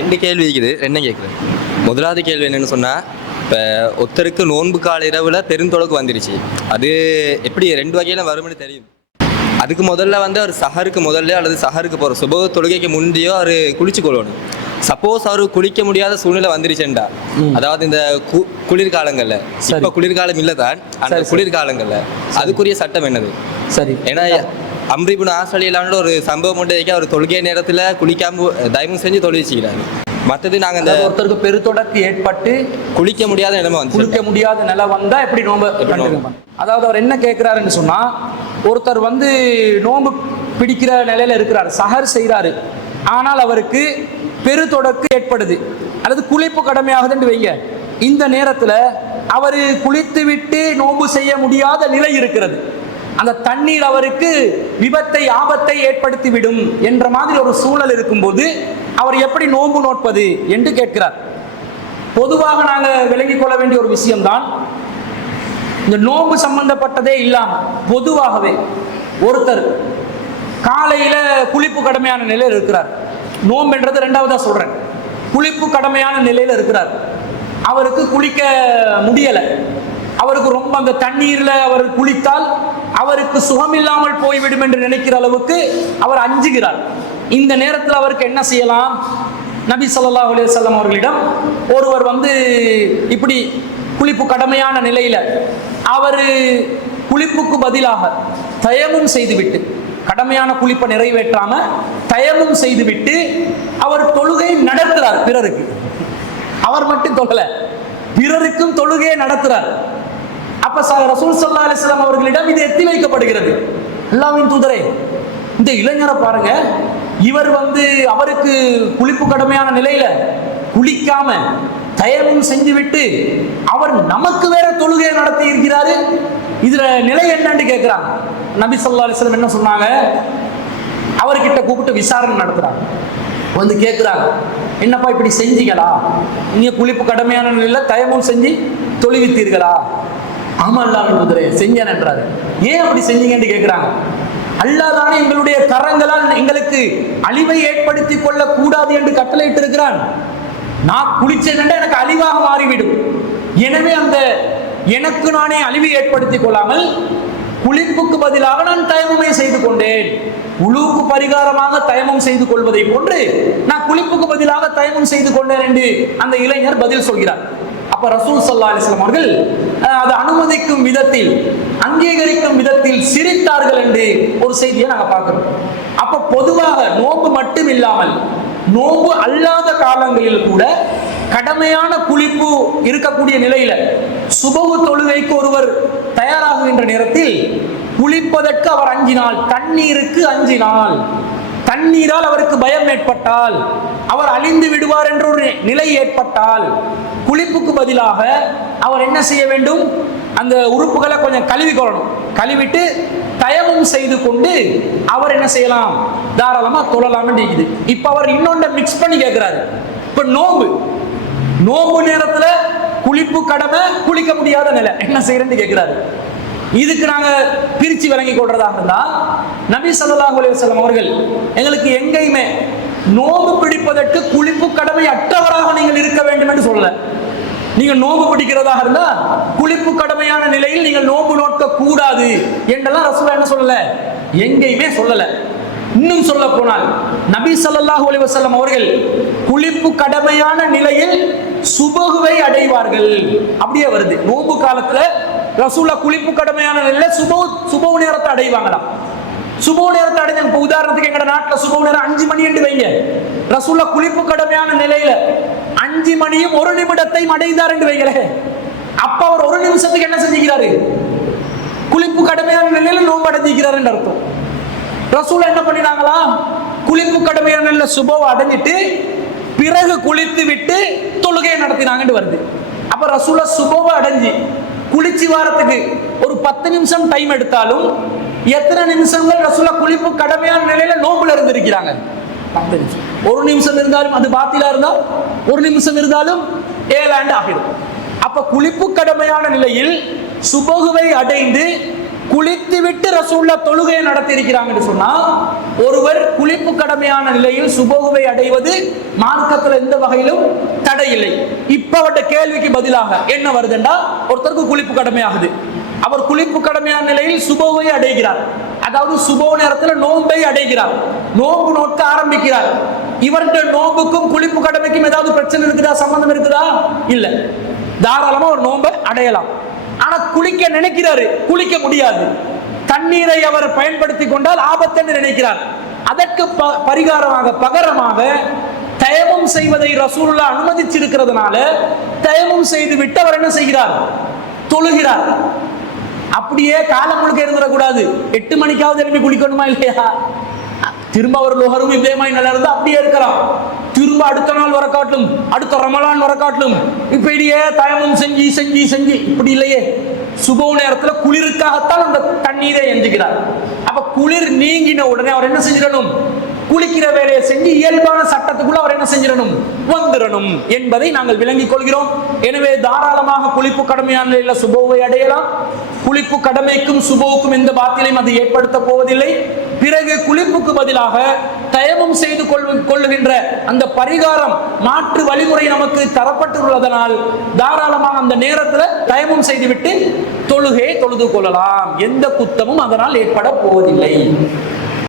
ரெண்டு கேள்வி இருக்குது. ரெண்டும் கேட்குறேன் முதலாவது கேள்வி என்னன்னு சொன்னால் இப்போ ஒருத்தருக்கு நோன்பு கால இரவில் பெருந்தொடக்கு வந்துருச்சு. அது எப்படி ரெண்டு வகையில வரும்னு தெரியும். அதுக்கு முதல்ல வந்து அவர் சஹருக்கு முதல்ல அல்லது சஹருக்கு போகிற சுப தொழுகைக்கு முந்தையோ அவர் குளிச்சு கொள்ளணும். சப்போஸ் அவர் குளிக்க முடியாத சூழ்நிலை வந்துருச்சுண்டா அதாவது இந்த கு குளிர்காலங்கள்ல. இப்போ குளிர்காலம் இல்லை தான் அந்த. குளிர்காலங்கள்ல. அதுக்குரிய சட்டம் என்னது? சரி. ஏன்னா அம்ரிபுன் ஆஸ்திரேலியாவில் ஒரு சம்பவம் மட்டும் அவர் தொழுகை நேரத்தில் குளிக்காம தயவு செஞ்சு தொழில் வச்சுக்கிறாரு மற்றது நாங்கள் இந்த ஒருத்தருக்கு பெருத்தொடக்கு ஏற்பட்டு குளிக்க முடியாத இடமா வந்து குளிக்க முடியாத நிலை வந்தா எப்படி நோம்பு அதாவது அவர் என்ன கேட்கிறாருன்னு சொன்னா ஒருத்தர் வந்து நோம்பு பிடிக்கிற நிலையில இருக்கிறார் சஹர் செய்கிறாரு ஆனால் அவருக்கு பெருத்தொடக்கு ஏற்படுது. அல்லது குளிப்பு கடமையாகுதுன்னு வைங்க. இந்த நேரத்துல அவர் குளித்து விட்டு நோன்பு செய்ய முடியாத நிலை இருக்கிறது. அந்த தண்ணீர் அவருக்கு விபத்தை ஆபத்தை ஏற்படுத்தி விடும் என்ற மாதிரி ஒரு சூழல் இருக்கும்போது அவர் எப்படி நோன்பு நோட்பது என்று கேட்கிறார். பொதுவாக நாங்கள் விளங்கிக் கொள்ள வேண்டிய ஒரு விஷயம்தான் இந்த நோன்பு சம்பந்தப்பட்டதே இல்லாம பொதுவாகவே ஒருத்தர் காலையில குளிப்பு கடமையான நிலையில் இருக்கிறார். நோம்புன்றது ரெண்டாவதா சொல்றேன். குளிப்பு கடமையான நிலையில இருக்கிறார். அவருக்கு குளிக்க முடியலை. அவருக்கு ரொம்ப அந்த தண்ணீர்ல அவர் குளித்தால் அவருக்கு சுகமில்லாமல் போய்விடும் என்று நினைக்கிற அளவுக்கு அவர் அஞ்சுகிறார். இந்த நேரத்தில் அவருக்கு என்ன செய்யலாம்? நபி சொல்லா அலுவலம் அவர்களிடம் ஒருவர் வந்து இப்படி குளிப்பு கடமையான நிலையில அவர் குளிப்புக்கு பதிலாக தயமும் செய்துவிட்டு கடமையான குளிப்பை நிறைவேற்றாம தயமும் செய்துவிட்டு அவர் தொழுகை நடத்துகிறார் பிறருக்கு. அவர் மட்டும் தொழல பிறருக்கும் தொழுகையை நடத்துகிறார் அப்ப ச- ரசூல் சல்லா அலிஸ்லாம் அவர்களிடம் இது எத்தி வைக்கப்படுகிறது. அல்லாவின் தூதரே இந்த இளைஞரை பாருங்க. இவர் வந்து அவருக்கு குளிப்பு கடமையான நிலையில குளிக்காம தயமும் செஞ்சுவிட்டு அவர் நமக்கு வேற தொழுகையை நடத்தி இருக்கிறாரு. இதுல நிலை என்னன்னு கேட்கிறாங்க நபி சொல்லா அலைஹி என்ன சொன்னாங்க? அவர்கிட்ட கூப்பிட்டு விசாரணை நடத்துறாங்க. வந்து கேட்குறாங்க என்னப்பா இப்படி செஞ்சீங்களா? நீங்க குளிப்பு கடமையான நிலையில தயமும் செஞ்சு தொழுவித்தீர்களா? ஆமா அல்லாஹ் குதிரை செஞ்சேன் என்றாரு. ஏன் அப்படி செஞ்சீங்கன்னு கேட்கிறாங்க. அல்லாஹ் தானே எங்களுடைய கரங்களால் எங்களுக்கு அழிவை ஏற்படுத்தி கொள்ள கூடாது என்று கட்டளையிட்டு இருக்கிறான் நான் குளிச்சேன் எனக்கு அழிவாக மாறிவிடும். எனவே அந்த எனக்கு நானே அழிவை ஏற்படுத்திக் கொள்ளாமல் குளிப்புக்கு பதிலாக நான் தயமமே செய்து கொண்டேன். உழுவுக்கு பரிகாரமாக தயமம் செய்து கொள்வதை போன்று நான் குளிப்புக்கு பதிலாக தயமம் செய்து கொண்டேன் என்று அந்த இளைஞர் பதில் சொல்கிறார். அப்ப ரசூல் சல்லா அலிஸ்லாம் அவர்கள் அது அனுமதிக்கும் விதத்தில் அங்கீகரிக்கும் விதத்தில் சிரித்தார்கள் என்று ஒரு செய்தியை நாங்கள் பார்க்கிறோம். அப்ப பொதுவாக நோன்பு மட்டும் இல்லாமல் நோன்பு அல்லாத காலங்களில் கூட கடமையான குளிப்பு இருக்கக்கூடிய நிலையில சுபகு தொழுகைக்கு ஒருவர் தயாராகுகின்ற நேரத்தில் குளிப்பதற்கு அவர் அஞ்சினால் தண்ணீருக்கு அஞ்சினால் தண்ணீரால் அவருக்கு பயம் ஏற்பட்டால் அவர் அழிந்து விடுவார் என்ற ஒரு நிலை ஏற்பட்டால் குளிப்புக்கு பதிலாக அவர் என்ன செய்ய வேண்டும்? அந்த உறுப்புகளை கொஞ்சம் கழுவி கொள்ளணும். கழுவிட்டு தயமும் செய்து கொண்டு அவர் என்ன செய்யலாம்? தாராளமா தொழலாம் இருக்குது. இப்ப அவர் இன்னொன்று மிக்ஸ் பண்ணி கேட்கிறாரு இப்ப நோம்பு. நோம்பு நேரத்துல குளிப்பு கடமை குளிக்க முடியாத நிலை. என்ன செய்யறேன்னு கேட்கிறாரு இதுக்கு நாங்க பிரிச்சு விளங்கி கொள்றதாக இருந்தா நபி ஸல்லல்லாஹு அலைஹி அவர்கள் எங்களுக்கு எங்கேயுமே நோம்பு பிடிப்பதற்கு குளிப்பு கடமை அற்றவராக நீங்கள் இருக்க வேண்டும் என்று சொல்லல. நீங்க நோம்பு பிடிக்கிறதாக இருந்தா குளிப்பு கடமையான நிலையில் நீங்கள் நோம்பு நோக்க கூடாது என்றெல்லாம் ரசூலா என்ன சொல்லல? எங்கேயுமே சொல்லல. இன்னும் சொல்ல போனால் நபி ஸல்லல்லாஹு அலிவசல்லம் அவர்கள் குளிப்பு கடமையான நிலையில் சுபகுவை அடைவார்கள். அப்படியே வருது. நோம்பு காலத்துல ரசூலா குளிப்பு கடமையான நிலையில சுப சுபவு நேரத்தை அடைவாங்களாம். சுப நேரத்தை அடைஞ்சு இப்போ உதாரணத்துக்கு எங்கட நாட்டில் சுபவு நேரம் அஞ்சு மணி என்று வைங்க. ரசூலா குளிப்பு கடமையான நிலையில அஞ்சு மணியும் ஒரு நிமிடத்தையும் அடைந்தார் என்று வைங்களே. அப்ப அவர் ஒரு நிமிஷத்துக்கு என்ன செஞ்சுக்கிறாரு? குளிப்பு கடமையான நிலையில நோம்பு அடைஞ்சிக்கிறார் என்று அர்த்தம். ரசூல் என்ன பண்ணினாங்களா? குளிப்பு கடமையான நிலையில சுபோவை அடைஞ்சிட்டு பிறகு குளித்து விட்டு தொழுகையை நடத்தினாங்கன்னு வருது. அப்ப ரசூலா சுபோவை அடைஞ்சு குளிச்சு வாரத்துக்கு ஒரு பத்து நிமிஷம் டைம் எடுத்தாலும் எத்தனை நிமிஷங்கள் ரசூலா குளிப்பு கடமையான நிலையில நோம்புல இருந்திருக்கிறாங்க? பத்து நிமிஷம் ஒரு நிமிஷம் இருந்தாலும் அது பாத்திலா இருந்தா? ஒரு நிமிஷம் இருந்தாலும் ஏழாண்டு ஆகிடும். அப்ப குளிப்பு கடமையான நிலையில் சுபகுவை அடைந்து குளித்து விட்டு ரசூல்லா தொழுகையை நடத்தி இருக்கிறாங்கன்னு சொன்னா ஒருவர் குளிப்பு கடமையான நிலையில் சுபோகுவை அடைவது மார்க்கத்துல எந்த வகையிலும் தடை இல்லை இப்ப கேள்விக்கு பதிலாக என்ன வருதுண்டா ஒருத்தருக்கு குளிப்பு கடமையாகுது. அவர் குளிப்பு கடமையான நிலையில் சுபோவை அடைகிறார். அதாவது சுபோ நேரத்துல நோன்பை அடைகிறார். நோன்பு நோக்க ஆரம்பிக்கிறார். இவருடைய நோம்புக்கும் குளிப்பு கடமைக்கும் ஏதாவது பிரச்சனை இருக்குதா? சம்பந்தம் இருக்குதா? இல்ல. தாராளமா ஒரு நோன்பை அடையலாம். ஆனா குளிக்க நினைக்கிறாரு. குளிக்க முடியாது. தண்ணீரை அவர் பயன்படுத்தி கொண்டால் ஆபத்து என்று நினைக்கிறார். அதற்கு ப- பரிகாரமாக பகரமாக தயமம் செய்வதை ரசூலுல்லா அனுமதிச்சிருக்கிறதுனால தயமம் செய்து விட்டு அவர் என்ன செய்கிறார்? தொழுகிறார். அப்படியே காலம் முழுக்க இருந்துடக்கூடாது. எட்டு மணிக்காவது எழுப்பி குளிக்கணுமா இல்லையா? திரும்ப ஒரு லோகரும் இதே மாதிரி நல்லா இருந்தா அப்படியே இருக்கிறான். திரும்ப அடுத்த நாள் வர காட்டும் அடுத்த ரமலான் வர காட்டும் இப்படியே தயமும் செஞ்சு செஞ்சு செஞ்சு இப்படி இல்லையே. சுப நேரத்துல குளிருக்காகத்தான் அந்த தண்ணீரை எஞ்சுகிறார். அப்ப குளிர் நீங்கின உடனே அவர் என்ன செஞ்சிடணும்? குளிக்கிற வேலையை செஞ்சு இயல்பான சட்டத்துக்குள்ள அவர் என்ன செஞ்சிடணும்? வந்துடணும் என்பதை நாங்கள் விளங்கிக் கொள்கிறோம். எனவே தாராளமாக குளிப்பு கடமையான நிலையில சுபோவை அடையலாம். குளிப்பு கடமைக்கும் சுபோவுக்கும் எந்த பாத்திலையும் அது ஏற்படுத்த போவதில்லை. பிறகு குளிப்புக்கு பதிலாக தயமம் செய்து கொள்ளுகின்ற அந்த பரிகாரம் மாற்று வழிமுறை நமக்கு தரப்பட்டுள்ளதனால் தாராளமாக அந்த நேரத்தில் தயமம் செய்துவிட்டு தொழுகையை தொழுது கொள்ளலாம். எந்த குத்தமும் அதனால் ஏற்பட போவதில்லை.